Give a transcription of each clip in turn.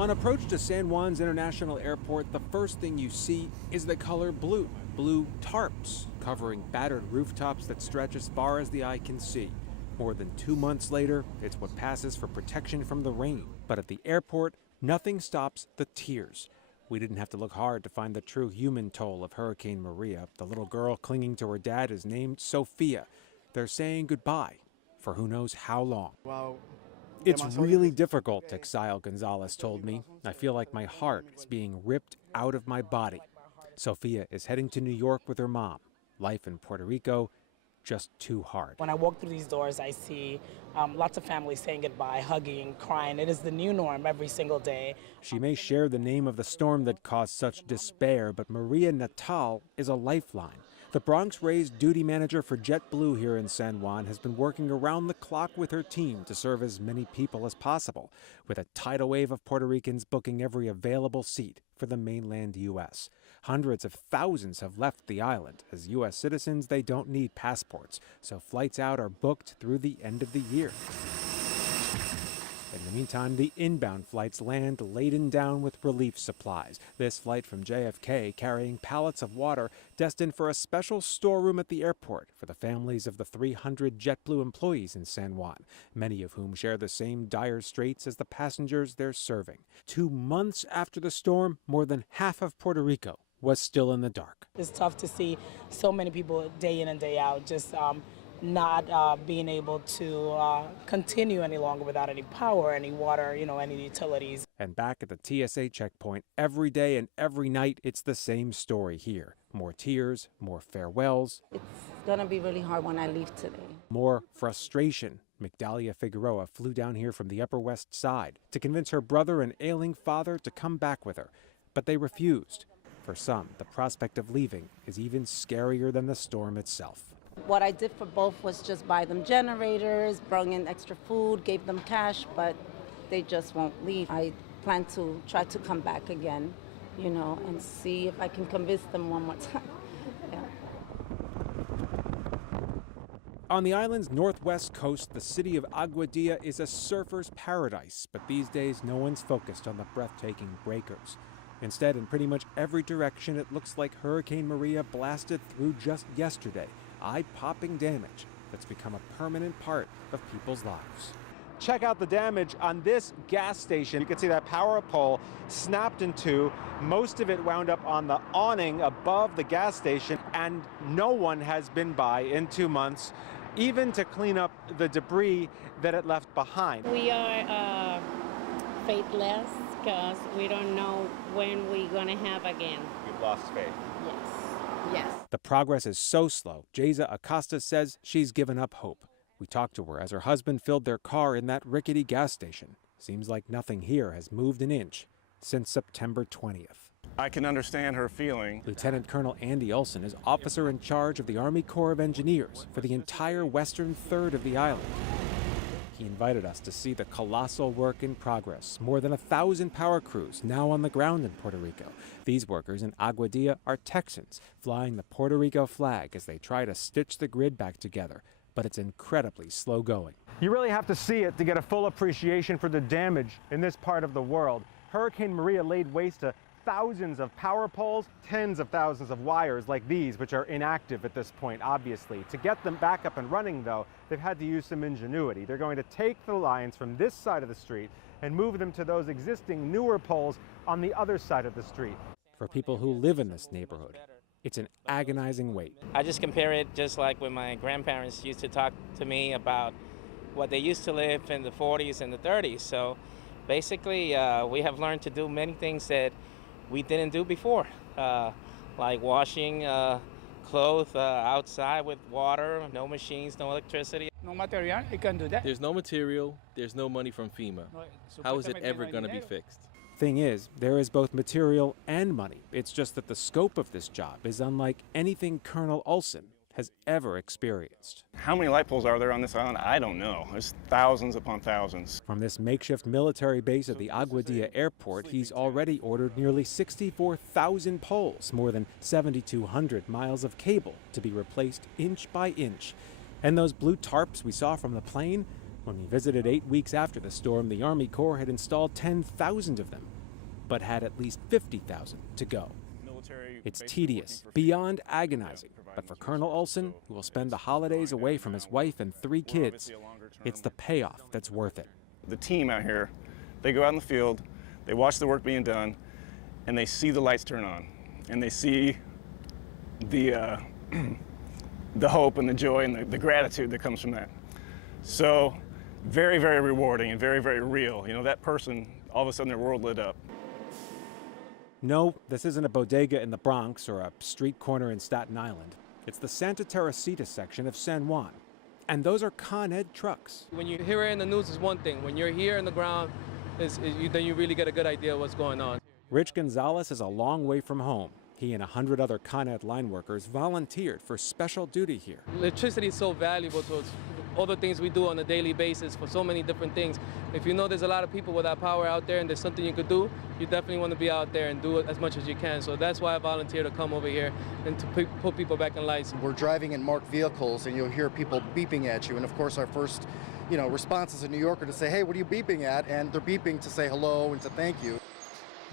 On approach to San Juan's International Airport, the first thing you see is the color blue. Blue tarps covering battered rooftops that stretch as far as the eye can see. More than 2 months later, it's what passes for protection from the rain. But at the airport, nothing stops the tears. We didn't have to look hard to find the true human toll of Hurricane Maria. The little girl clinging to her dad is named Sophia. They're saying goodbye for who knows how long. Wow. It's really difficult, Texile Gonzalez told me. I feel like my heart is being ripped out of my body. Sophia is heading to New York with her mom. Life in Puerto Rico, just too hard. When I walk through these doors, I see lots of families saying goodbye, hugging, crying. It is the new norm every single day. She may share the name of the storm that caused such despair, but Maria Natal is a lifeline. The Bronx-raised duty manager for JetBlue here in San Juan has been working around the clock with her team to serve as many people as possible, with a tidal wave of Puerto Ricans booking every available seat for the mainland U.S. Hundreds of thousands have left the island. As U.S. citizens, they don't need passports, so flights out are booked through the end of the year. In the meantime, the inbound flights land laden down with relief supplies. This flight from JFK carrying pallets of water destined for a special storeroom at the airport for the families of the 300 JetBlue employees in San Juan, many of whom share the same dire straits as the passengers they're serving. 2 months after the storm, more than half of Puerto Rico was still in the dark. It's tough to see so many people day in and day out just not being able to continue any longer without any power, any water, any utilities. And back at the TSA checkpoint, every day and every night, it's the same story here. More tears, more farewells. It's gonna be really hard when I leave today. More frustration. Migdalia Figueroa flew down here from the Upper West Side to convince her brother and ailing father to come back with her, but they refused. For some, the prospect of leaving is even scarier than the storm itself. What I did for both was just buy them generators, bring in extra food, gave them cash, but they just won't leave. I plan to try to come back again, and see if I can convince them one more time. Yeah. On the island's northwest coast, the city of Aguadilla is a surfer's paradise, but these days no one's focused on the breathtaking breakers. Instead, in pretty much every direction, it looks like Hurricane Maria blasted through just yesterday. Eye-popping damage that's become a permanent part of people's lives. Check out the damage on this gas station. You can see that power pole snapped in two. Most of it wound up on the awning above the gas station, and no one has been by in 2 months, even to clean up the debris that it left behind. We are faithless because we don't know when we're going to have again. You've lost faith. Yes. The progress is so slow, Jeza Acosta says she's given up hope. We talked to her as her husband filled their car in that rickety gas station. Seems like nothing here has moved an inch since September 20th. I can understand her feeling. Lieutenant Colonel Andy Olson is officer in charge of the Army Corps of Engineers for the entire western third of the island. He invited us to see the colossal work in progress. More than 1,000 power crews now on the ground in Puerto Rico. These workers in Aguadilla are Texans, flying the Puerto Rico flag as they try to stitch the grid back together. But it's incredibly slow going. You really have to see it to get a full appreciation for the damage in this part of the world. Hurricane Maria laid waste to thousands of power poles, tens of thousands of wires like these, which are inactive at this point, obviously. To get them back up and running, though, they've had to use some ingenuity. They're going to take the lines from this side of the street and move them to those existing newer poles on the other side of the street. For people who live in this neighborhood, it's an agonizing wait. I just compare it just like when my grandparents used to talk to me about what they used to live in the 40s and the 30s. So basically, we have learned to do many things that we didn't do before, like washing clothes outside with water, no machines, no electricity. No material, you can do that. There's no material, there's no money from FEMA. How is it ever going to be fixed? Thing is, there is both material and money. It's just that the scope of this job is unlike anything Colonel Olson has ever experienced. How many light poles are there on this island? I don't know. There's thousands upon thousands. From this makeshift military base at the Aguadilla airport, he's already ordered nearly 64,000 poles, more than 7,200 miles of cable to be replaced inch by inch. And those blue tarps we saw from the plane, When we visited 8 weeks after the storm, the Army Corps had installed 10,000 of them, but had at least 50,000 to go. It's tedious, beyond agonizing, but for Colonel Olson, who will spend the holidays away from his wife and 3 kids, it's the payoff that's worth it. The team out here, they go out in the field, they watch the work being done, and they see the lights turn on, and they see the the hope and the joy and the gratitude that comes from that. So very, very rewarding and very, very real. You know, that person, all of a sudden their world lit up. No, this isn't a bodega in the Bronx or a street corner in Staten Island. It's the Santa Teresita section of San Juan. And those are Con Ed trucks. When you hear it in the news is one thing. When you're here in the ground, then you really get a good idea of what's going on. Rich Gonzalez is a long way from home. He and 100 other Con Ed line workers volunteered for special duty here. Electricity is so valuable to us. All the things we do on a daily basis for so many different things. If you know there's a lot of people without power out there and there's something you could do, you definitely want to be out there and do it as much as you can. So that's why I volunteer to come over here and to put people back in lights. We're driving in marked vehicles and you'll hear people beeping at you. And of course our first response as a New Yorker to say, hey, what are you beeping at? And they're beeping to say hello and to thank you.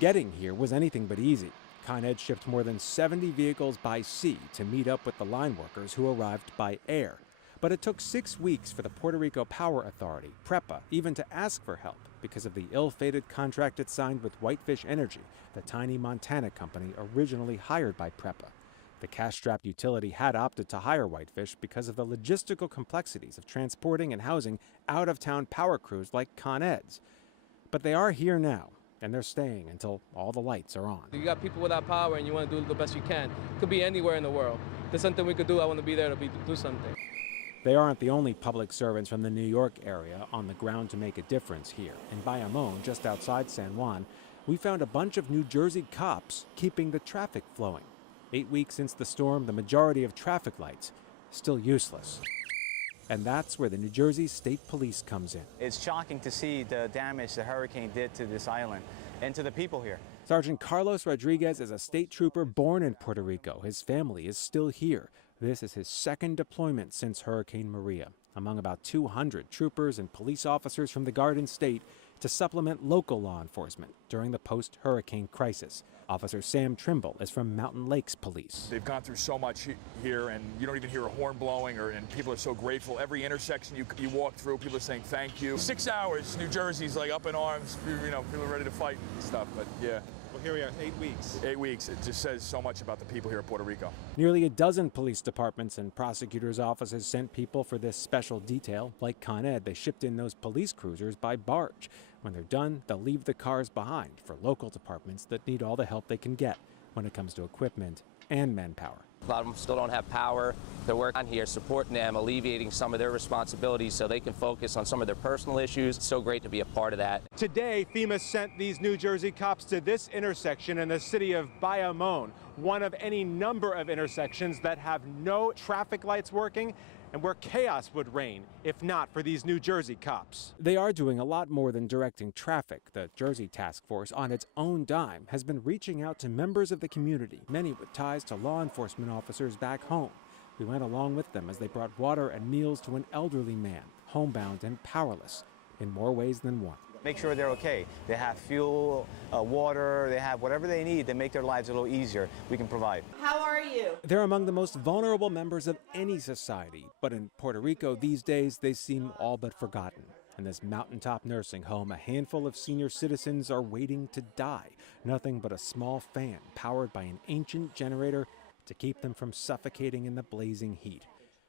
Getting here was anything but easy. Con Ed shipped more than 70 vehicles by sea to meet up with the line workers who arrived by air. But it took 6 weeks for the Puerto Rico Power Authority, PREPA, even to ask for help because of the ill-fated contract it signed with Whitefish Energy, the tiny Montana company originally hired by PREPA. The cash-strapped utility had opted to hire Whitefish because of the logistical complexities of transporting and housing out-of-town power crews like Con Ed's. But they are here now, and they're staying until all the lights are on. You got people without power and you want to do the best you can. It could be anywhere in the world. If there's something we could do, I want to be there to do something. They aren't the only public servants from the New York area on the ground to make a difference here. In Bayamon, just outside San Juan, we found a bunch of New Jersey cops keeping the traffic flowing. 8 weeks since the storm, the majority of traffic lights still useless. And that's where the New Jersey State Police comes in. It's shocking to see the damage the hurricane did to this island and to the people here. Sergeant Carlos Rodriguez is a state trooper born in Puerto Rico. His family is still here. This is his second deployment since Hurricane Maria, among about 200 troopers and police officers from the Garden State to supplement local law enforcement during the post-hurricane crisis. Officer Sam Trimble is from Mountain Lakes Police. They've gone through so much here, and you don't even hear a horn blowing, and people are so grateful. Every intersection you walk through, people are saying thank you. 6 hours, New Jersey's like up in arms, feeling ready to fight and stuff, but yeah. Well, here we are, 8 weeks. 8 weeks, it just says so much about the people here in Puerto Rico. Nearly a dozen police departments and prosecutors' offices sent people for this special detail. Like Con Ed, they shipped in those police cruisers by barge. When they're done, they'll leave the cars behind for local departments that need all the help they can get when it comes to equipment and manpower. A lot of them still don't have power. They're working on here, supporting them, alleviating some of their responsibilities so they can focus on some of their personal issues. It's so great to be a part of that. Today, FEMA sent these New Jersey cops to this intersection in the city of Bayamon, one of any number of intersections that have no traffic lights working and where chaos would reign if not for these New Jersey cops. They are doing a lot more than directing traffic. The Jersey Task Force, on its own dime, has been reaching out to members of the community, many with ties to law enforcement officers back home. We went along with them as they brought water and meals to an elderly man, homebound and powerless, in more ways than one. Make sure they're okay. They have fuel, water, they have whatever they need to make their lives a little easier. We can provide. How are you? They're among the most vulnerable members of any society, but in Puerto Rico these days they seem all but forgotten. In this mountaintop nursing home, a handful of senior citizens are waiting to die. Nothing but a small fan powered by an ancient generator to keep them from suffocating in the blazing heat.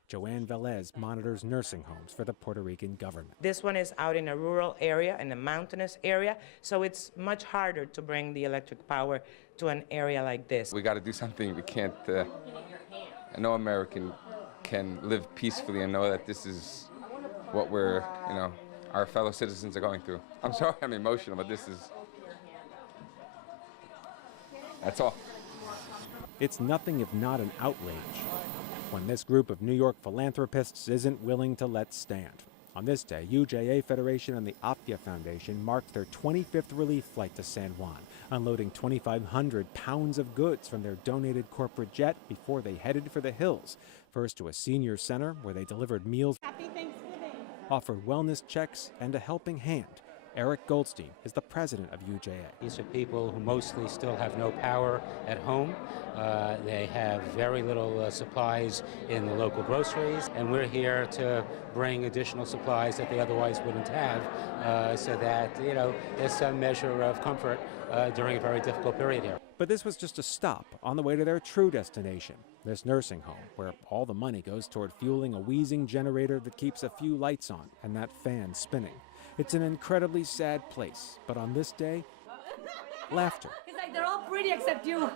Joanne Velez monitors nursing homes for the Puerto Rican government. This one is out in a rural area, in a mountainous area, so it's much harder to bring the electric power to an area like this. We got to do something. We can't, no American can live peacefully and know that this is what we're, our fellow citizens are going through. I'm sorry I'm emotional, but that's all. It's nothing if not an outrage when this group of New York philanthropists isn't willing to let stand. On this day, UJA Federation and the Apia Foundation marked their 25th relief flight to San Juan, unloading 2,500 pounds of goods from their donated corporate jet before they headed for the hills. First to a senior center where they delivered meals. Happy Thanksgiving. offered wellness checks and a helping hand. Eric Goldstein is the president of UJA. These are people who mostly still have no power at home. They have very little supplies in the local groceries, and we're here to bring additional supplies that they otherwise wouldn't have, so that, you know, there's some measure of comfort during a very difficult period here. But this was just a stop on the way to their true destination, this nursing home, where all the money goes toward fueling a wheezing generator that keeps a few lights on and that fan spinning. It's an incredibly sad place, but on this day, laughter. It's like they're all pretty except you.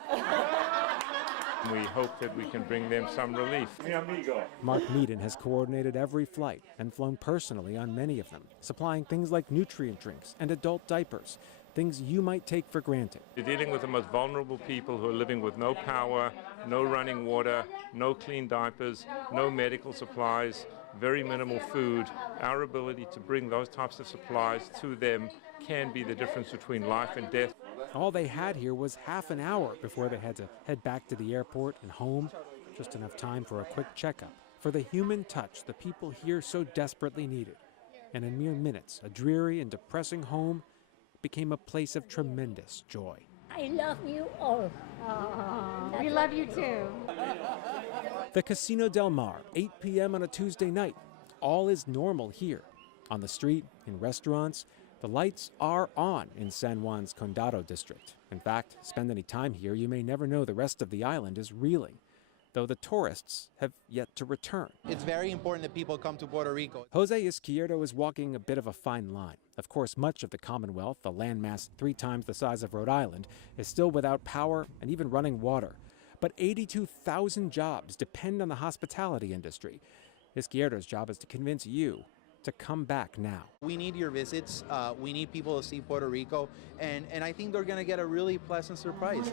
We hope that we can bring them some relief. Mi amigo. Mark Meaden has coordinated every flight and flown personally on many of them, supplying things like nutrient drinks and adult diapers, things you might take for granted. You're dealing with the most vulnerable people who are living with no power, no running water, no clean diapers, no medical supplies, very minimal food. Our ability to bring those types of supplies to them can be the difference between life and death. All they had here was half an hour before they had to head back to the airport and home, just enough time for a quick checkup, for the human touch the people here so desperately needed. And in mere minutes, a dreary and depressing home became a place of tremendous joy. I love you all. We love you too. The Casino Del Mar, 8 p.m. on a Tuesday night. All is normal here. On the street, in restaurants, the lights are on in San Juan's Condado district. In fact, spend any time here, you may never know the rest of the island is reeling, though the tourists have yet to return. It's very important that people come to Puerto Rico. Jose Izquierdo is walking a bit of a fine line. Of course, much of the Commonwealth, a landmass 3 times the size of Rhode Island, is still without power and even running water. But 82,000 jobs depend on the hospitality industry. Izquierdo's job is to convince you to come back now. We need your visits. We need people to see Puerto Rico, and I think they're going to get a really pleasant surprise.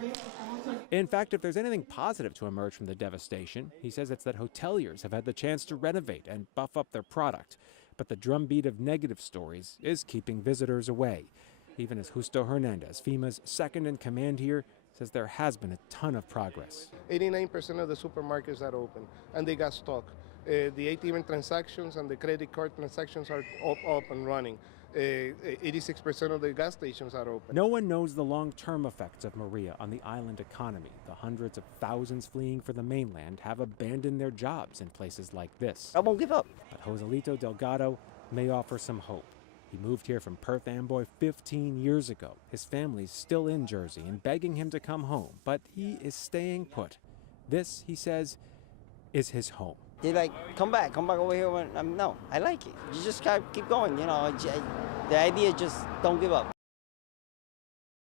In fact, if there's anything positive to emerge from the devastation, he says it's that hoteliers have had the chance to renovate and buff up their product. But the drumbeat of negative stories is keeping visitors away, even as Justo Hernandez, FEMA's second in command here, says there has been a ton of progress. 89% of the supermarkets are open, and they got stock. The ATM transactions and the credit card transactions are up and running. 86% of the gas stations are open. No one knows the long-term effects of Maria on the island economy. The hundreds of thousands fleeing for the mainland have abandoned their jobs in places like this. I won't give up. But Joselito Delgado may offer some hope. He moved here from Perth Amboy 15 years ago. His family's still in Jersey and begging him to come home, but he is staying put. This, he says, is his home. They're like, come back over here. No, I like it. You just gotta keep going, you know. The idea is just don't give up.